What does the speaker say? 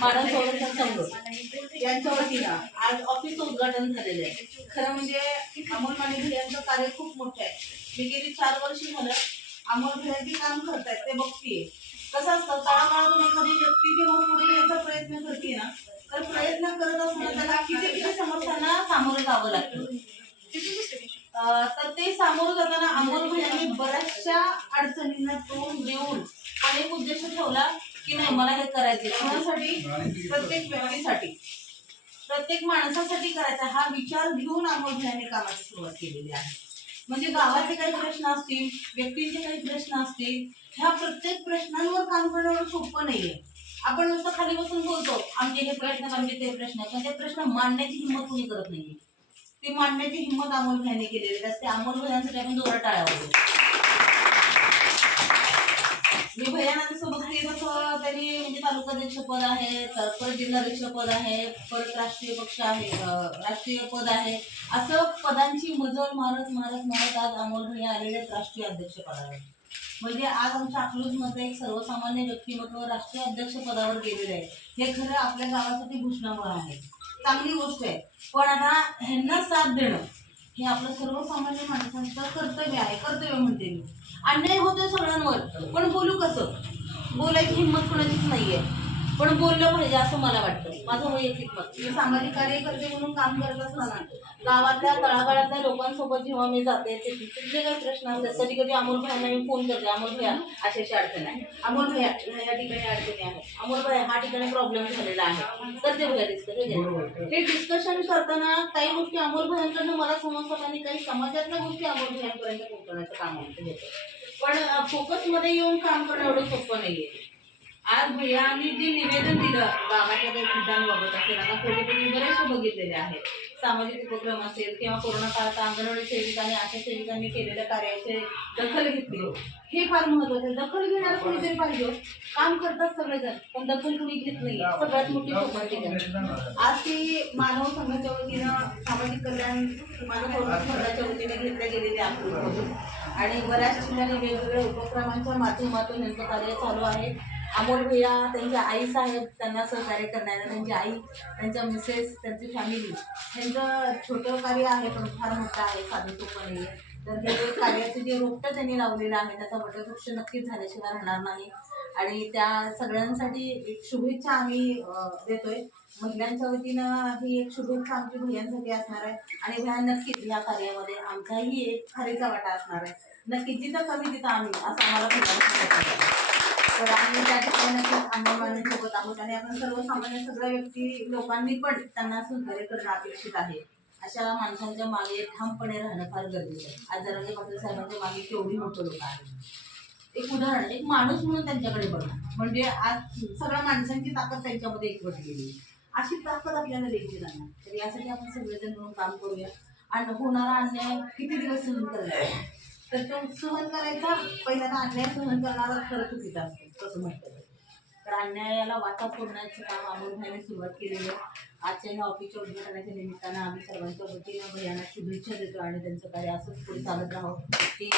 मानव संरक्षण संघ यांच्या वतीनं आज ऑफिस उद्घाटन झालेलं आहे. खरं म्हणजे अमोल माने यांचं कार्य खूप मोठं आहे. मी गेली 4 वर्ष झालं अमोल भैया जे काम करतायत ते बघतीये. कसं असतं तळागाळातून एखादी व्यक्ती जेव्हा पुढे यायचा प्रयत्न करते ना, तर प्रयत्न करत असताना त्याला किती समस्यांना सामोरं जावं लागतं. तर ते सामोरं जाताना अमोल भैयांनी बऱ्याचशा अडचणींना तोंड देऊन पण एक उद्देश ठेवला की नाही मला हे करायचे कोणासाठी, प्रत्येक व्यक्तीसाठी, प्रत्येक माणसासाठी करायचा हा विचार घेऊन अमोल भैयांनी कामाची सुरुवात केलेली आहे. म्हणजे गावाचे काही प्रश्न असतील, व्यक्तींचे काही प्रश्न असतील, ह्या प्रत्येक प्रश्नांवर काम करणं एवढं सोपं नाहीये. आपण नुसतं खाली बसून बोलतो आमचे हे प्रश्न आमचे ते प्रश्न, पण ते प्रश्न मांडण्याची हिंमत कोणी करत नाहीये. ती मांडण्याची हिंमत अमोल भैयांनी केलेली असते. अमोल भैयांसाठी आपण जोरात टाळ्या वाजवू. मी भैयांना जसं बघते तसं त्यांनी म्हणजे तालुकाध्यक्ष पद आहे, परत जिल्हाध्यक्ष पद आहे, परत राष्ट्रीय पक्ष आहे, राष्ट्रीय पद आहे, असं पदांची मजल मारत मारत मारत आज अमोल भैया आलेले राष्ट्रीय अध्यक्ष पदावर. म्हणजे आज आमच्या अकलूजमध्ये एक सर्वसामान्य व्यक्तिमत्व राष्ट्रीय अध्यक्ष पदावर गेलेलं आहे. हे खरं आपल्या गावासाठी भूषणावळ आहे, चांगली गोष्ट आहे. पण आता ह्यांना साथ देणं हे आपलं सर्वसामान्य माणसांचं कर्तव्य आहे. कर्तव्य म्हणते मी. अन्याय होतोय सगळ्यांवर, पण बोलू कसं? बोलायची हिंमत कोणाचीच नाहीये, पण बोललं पाहिजे असं मला वाटतं. माझं वैयक्तिक मत. मी सामाजिक कार्यकर्ते म्हणून काम करत असताना गावातल्या तळागाळातल्या लोकांसोबत जेव्हा मी जाते तिथले काही प्रश्न असतात, कधी कधी अमोल भैयांना मी फोन करते, अमोल भैया अशी अडचण आहे, अमोल भैया या ठिकाणी अडचणी आहे, अमोल भैया हा ठिकाणी प्रॉब्लेम झालेला आहे, तर ते भैया डिस्कशन. हे डिस्कशन करताना काही गोष्टी अमोल भैयांकडनं मला समजतात आणि काही समाजातल्या गोष्टी अमोल भैयांपर्यंत पोहोचवण्याचं काम आमचं होतं. पण फोकसमध्ये येऊन काम करणं एवढं सोपं नाहीये. आज भैया आम्ही जे निवेदन दिलं गावाच्या काही मुद्द्यांबाबत असेल, आता फोटो तुम्ही बरेचसे बघितलेले आहेत, सामाजिक उपक्रम असेल किंवा कोरोना काळात अंगणवाडी सेविकांनी आशा सेविकांनी केलेल्या कार्याचे दखल घेतली, हे फार महत्वाचं आहे. दखल घेणार कोणीतरी पाहिजे. काम करतात सगळेजण, पण दखल कोणी घेत नाही, सगळ्यात मोठी समस्या. आज ती मानव संघाच्या वतीनं सामाजिक कल्याण मानव संघाच्या वतीने घेतल्या गेलेली आहे आणि बऱ्याच ठिकाणी वेगवेगळ्या उपक्रमांच्या माध्यमातून यांचं कार्य चालू आहे. अमोल भैया त्यांच्या आई साहेब त्यांना सहकार्य करणाऱ्या, त्यांची आई, त्यांच्या मिसेस, त्यांची फॅमिली, त्यांचं छोटं कार्य आहे पण फार मोठं आहे, साधं सोपं नाही आहे. तर हे कार्याचे जे रोपटं त्यांनी लावलेलं आहे त्याचा वटवृक्ष नक्कीच झाल्याशिवाय राहणार नाही आणि त्या सगळ्यांसाठी एक शुभेच्छा आम्ही देतोय. महिलांच्या वतीनं ही एक शुभेच्छा आमची भैयांसाठी असणार आहे आणि भैया नक्कीच या कार्यामध्ये आमचाही एक खारीचा वाटा असणार आहे. नक्कीच जिथं कमी तिथं आम्ही असं आम्हाला भैया. तर आम्ही त्या ठिकाणी नक्कीच अमोल मानेसोबत आहोत आणि आपण सर्वसामान्य सगळ्या व्यक्ती लोकांनी पण त्यांना सहकार्य करणं अपेक्षित आहे. अशा माणसांच्या मागे ठामपणे राहणं फार गरजेचं आहे. आज जरांगे पाटील साहेबांच्या मागे केवढी मोठं लोक आहेत. एक उदाहरण, एक माणूस म्हणून त्यांच्याकडे बघा, म्हणजे आज सगळ्या माणसांची ताकद त्यांच्यामध्ये एकवटलेली आहे. अशी ताकद आपल्याला द्यायची नाही. तर यासाठी आपण सगळेजण म्हणून काम करूया आणि होणारा अन्याय किती दिवस सहन करायचा, तर तो सहन करायचा. पहिल्यांदा अन्याय सहन करणारा खरं चुकीचा असतो तसं म्हटलं. तर अन्यायाला वाचा फोडण्याचं काम अमोल भैयांनी सुरुवात केलेली आहे. आजच्या ह्या ऑफिसच्या उद्घाटनाच्या निमित्तानं आम्ही सर्वांच्या वतीनं भैयांना शुभेच्छा देतो आणि त्यांचं कार्य असंच पुढे चालत राहावं की